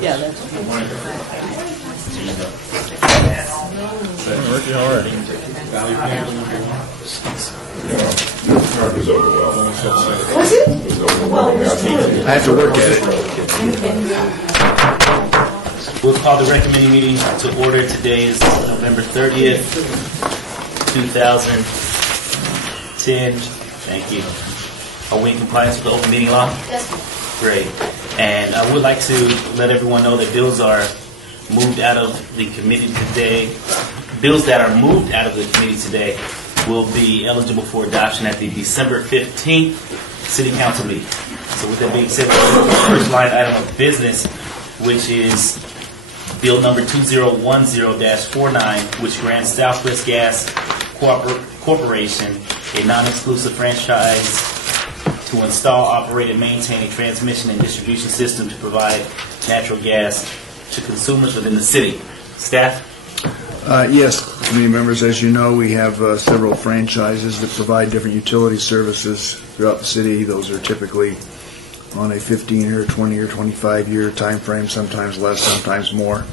Yeah, that's Working hard. Was it? I have to work at it. We'll call the recommending meeting to order. Today is November 30th, 2010. Thank you. Are we in compliance with the open meeting law? Yes. Great. And I would like to let everyone know that bills are moved out of the committee today. Bills that are moved out of the committee today will be eligible for adoption at the December 15th City Council meeting. So with that being said, the first line item of business, which is Bill number 2010-49, which grants Southwest Gas Corporation a non-exclusive franchise to install, operate, and maintain a transmission and distribution system to provide natural gas to consumers within the city. Staff? Yes, committee members, as you know, we have several franchises that provide different utility services throughout the city. Those are typically on a 15-year, 20-year, 25-year time frame, sometimes less, sometimes more.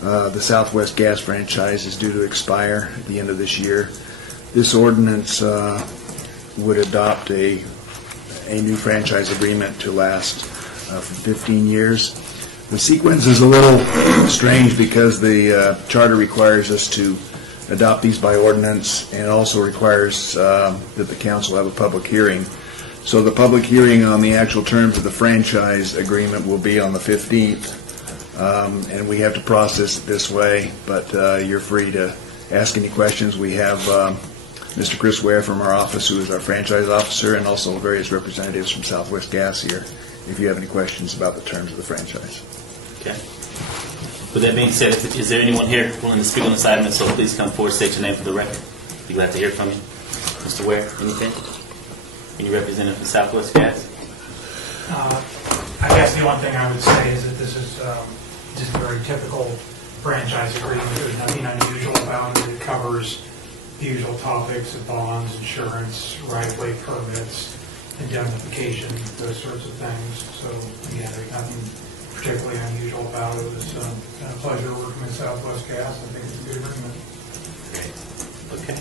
The Southwest Gas franchise is due to expire at the end of this year. This ordinance would adopt a new franchise agreement to last for 15 years. The sequence is a little strange because the charter requires us to adopt these by ordinance and also requires that the council have a public hearing. So the public hearing on the actual terms of the franchise agreement will be on the 15th, and we have to process it this way, but you're free to ask any questions. We have Mr. Chris Ware from our office, who is our franchise officer, and also various representatives from Southwest Gas here, if you have any questions about the terms of the franchise. Okay. With that being said, is there anyone here willing to speak on this item? So please come forward, state your name for the record. Be glad to hear from you. Mr. Ware, anything? Any representative from Southwest Gas? I guess the one thing I would say is that this is just a very typical franchise agreement. There's nothing unusual about it. It covers the usual topics of bonds, insurance, right-of-way permits, indemnification, those sorts of things. So, yeah, there's nothing particularly unusual about it. It was a pleasure working with Southwest Gas. I think it's a good agreement. Okay.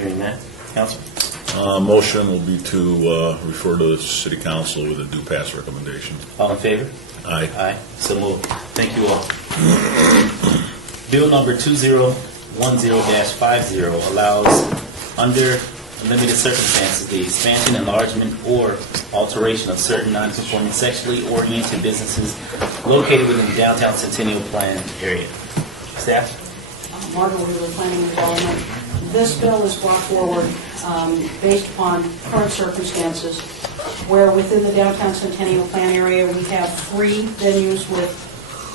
Hearing that. Council? Motion will be to refer to the City Council with a due pass recommendation. All in favor? Aye. Aye. So moved. Thank you all. Bill number 2010-50 allows, under limited circumstances, the expansion, enlargement, or alteration of certain non-conforming sexually oriented businesses located within the downtown Centennial Plan area. Staff? Margaret Wheeler, Planning and Development. This bill is brought forward based upon current circumstances where within the downtown Centennial Plan area we have 3 venues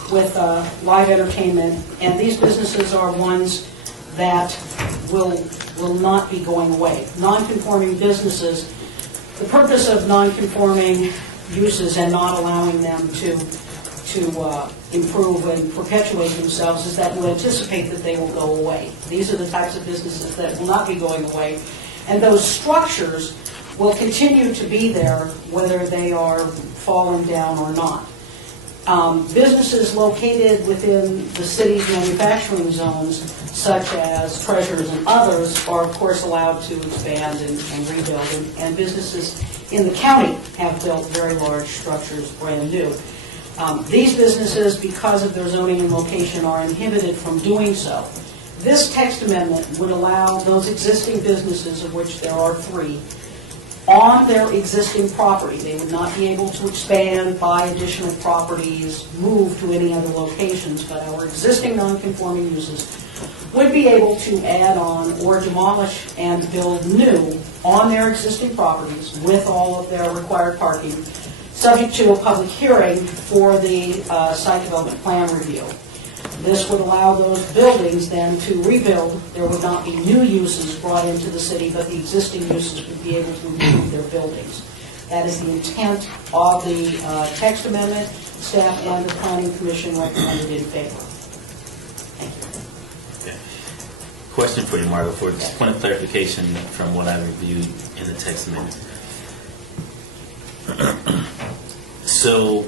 with live entertainment, and these businesses are ones that will not be going away. Non-conforming businesses, the purpose of non-conforming uses and not allowing them to improve and perpetuate themselves is that we'll anticipate that they will go away. These are the types of businesses that will not be going away, and those structures will continue to be there whether they are falling down or not. Businesses located within the city's manufacturing zones, such as Treasures and others, are of course allowed to expand and rebuild, and businesses in the county have built very large structures brand new. These businesses, because of their zoning and location, are inhibited from doing so. This text amendment would allow those existing businesses, of which there are 3, on their existing property. They would not be able to expand, buy additional properties, move to any other locations, but our existing non-conforming uses would be able to add on or demolish and build new on their existing properties with all of their required parking, subject to a public hearing for the site development plan review. This would allow those buildings then to rebuild. There would not be new uses brought into the city, but the existing uses would be able to improve their buildings. That is the intent of the text amendment. Staff and the Planning Commission recommended in favor. Thank you. Okay. Question for you, Margo, for just point of clarification from what I reviewed in the text amendment. So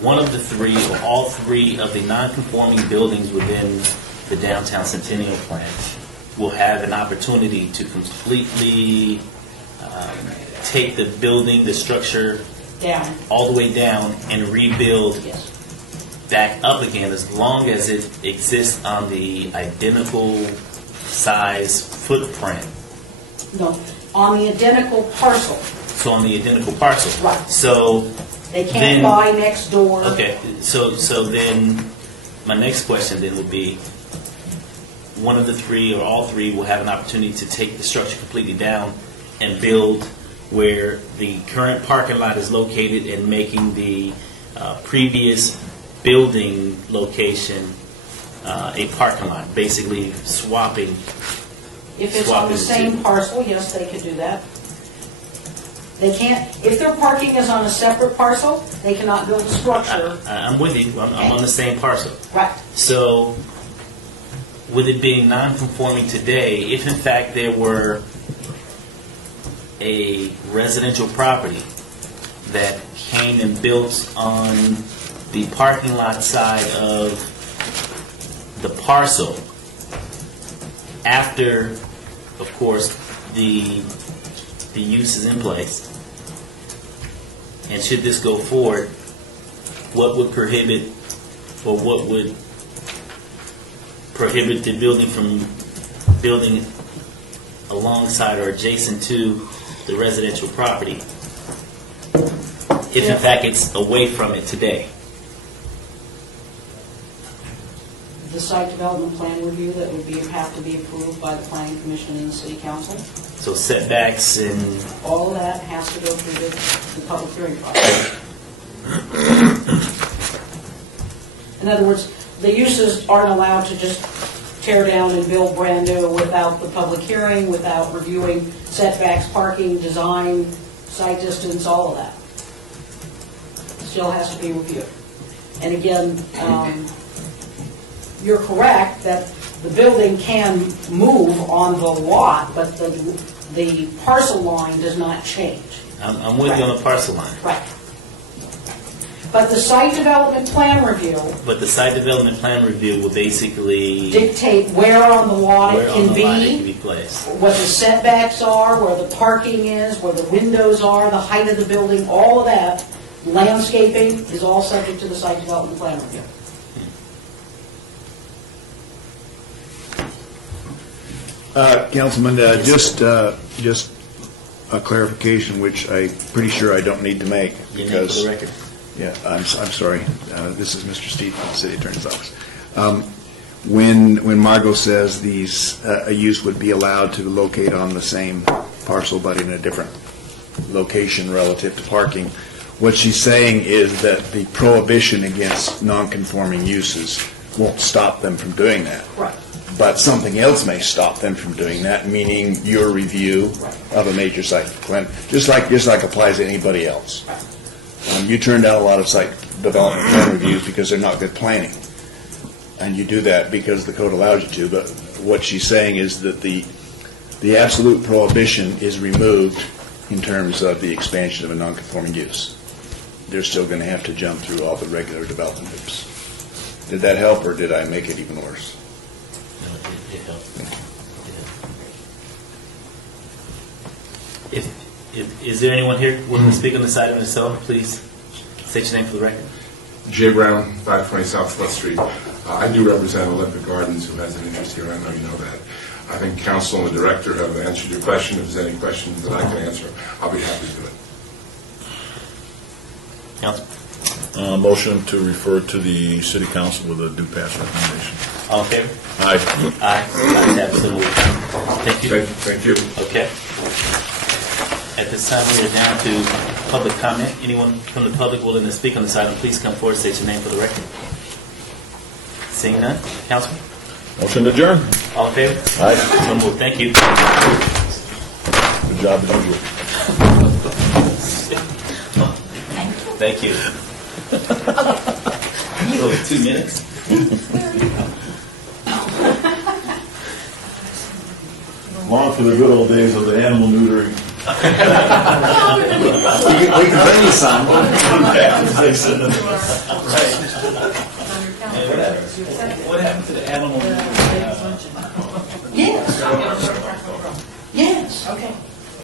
one of the three, or all three of the non-conforming buildings within the downtown Centennial Plan will have an opportunity to completely take the building, the structure, Down, all the way down and rebuild yes. back up again, as long as it exists on the identical size footprint. No, on the identical parcel. So on the identical parcel. Right. So They can't Then- buy next door. okay, so then my next question then would be, one of the three or all three will have an opportunity to take the structure completely down and build where the current parking lot is located and making the previous building location a parking lot, basically swapping. If it's on the Swapping the same two. parcel, yes, they could do that. They can't, if their parking is on a separate parcel, they cannot build a structure. I'm with you, I'm on the same parcel. Right. So, with it being non-conforming today, if in fact there were a residential property that came and built on the parking lot side of the parcel, after, of course, the use is in place, and should this go forward, what would prohibit, or what would prohibit the building from building alongside or adjacent to the residential property, if in fact it's away from it today? The site development plan review that would have to be approved by the planning commission and the city council. So setbacks and, All of that has to go through the public hearing process. In other words, the uses aren't allowed to just tear down and build brand new without the public hearing, without reviewing setbacks, parking, design, site distance, all of that. Still has to be reviewed. And again, you're correct that the building can move on the lot, but the parcel line does not change. I'm with you on the parcel line. Right. But the site development plan review But the site development plan review will basically dictate where on the lot it where on can the lot it can be, be placed. what the setbacks are, where the parking is, where the windows are, the height of the building, all of that. Landscaping is all subject to the site development plan review. Councilman, just a clarification, which I'm pretty sure I don't need to make, Your name for because... the record. Yeah, I'm sorry. This is Mr. Steve from the City Attorney's Office. When Margot says a use would be allowed to locate on the same parcel but in a different location relative to parking, what she's saying is that the prohibition against non-conforming uses won't stop them from doing that. Right. But something else may stop them from doing that, meaning your review of a major site plan, just like applies to anybody else. You turn down a lot of site development plan reviews because they're not good planning. And you do that because the code allows you to, but what she's saying is that the absolute prohibition is removed in terms of the expansion of a non-conforming use. They're still going to have to jump through all the regular development hoops. Did that help, or did I make it even worse? No, it helps. Is there anyone here willing to speak on this item itself? Please state your name for the record. Jay Brown, 520 South West Street. I do represent Olympic Gardens, who has an interest here. I know you know that. I think council and the director have answered your question. If there's any questions that I can answer, I'll be happy to do it. Council. Motion to refer to the city council with a due pass recommendation. All in favor? Aye. Aye. Ayes have it, so moved. Thank you. Thank you. Okay. At this time, we are down to public comment. Anyone from the public willing to speak on this item, please come forward, state your name for the record. Seeing none, Councilman? Motion to adjourn. All in favor? Aye. So moved. Thank you. Good job as usual. Thank you. Oh, 2 minutes? Long for the good old days of the animal neutering. We can bring you some. What happened to the animal? Yes. Yes. Okay.